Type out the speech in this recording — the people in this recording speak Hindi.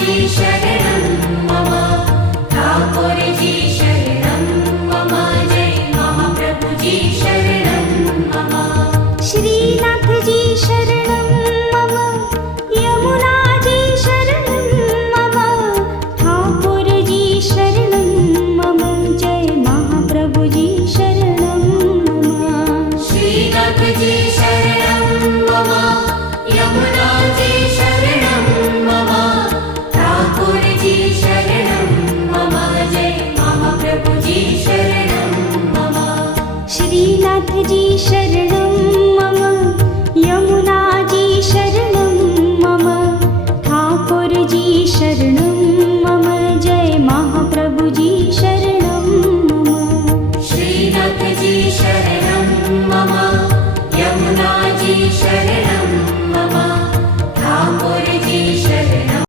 जी शरणं मम, ठाकुर जी शरणं मम, जय महाप्रभु जी शरणं मम। श्रीनाथ जी शरणं मम, यमुना जी शरणं मम, ठाकुर जी शरणं मम, जय महाप्रभु जी शरणं मम। श्रीनाथ जी शरणं मम, यमुना जी शरणं मम, ठाकुर जी शरणं मम, जय महाप्रभु जी शरणं मम। श्रीनाथ जी शरणं मम, यमुना जी शरणं मम, ठाकुर जी शरणं मम, जय महाप्रभु जी शरणं मम। श्रीनाथ जी शरणं मम, यमुना जी शरणं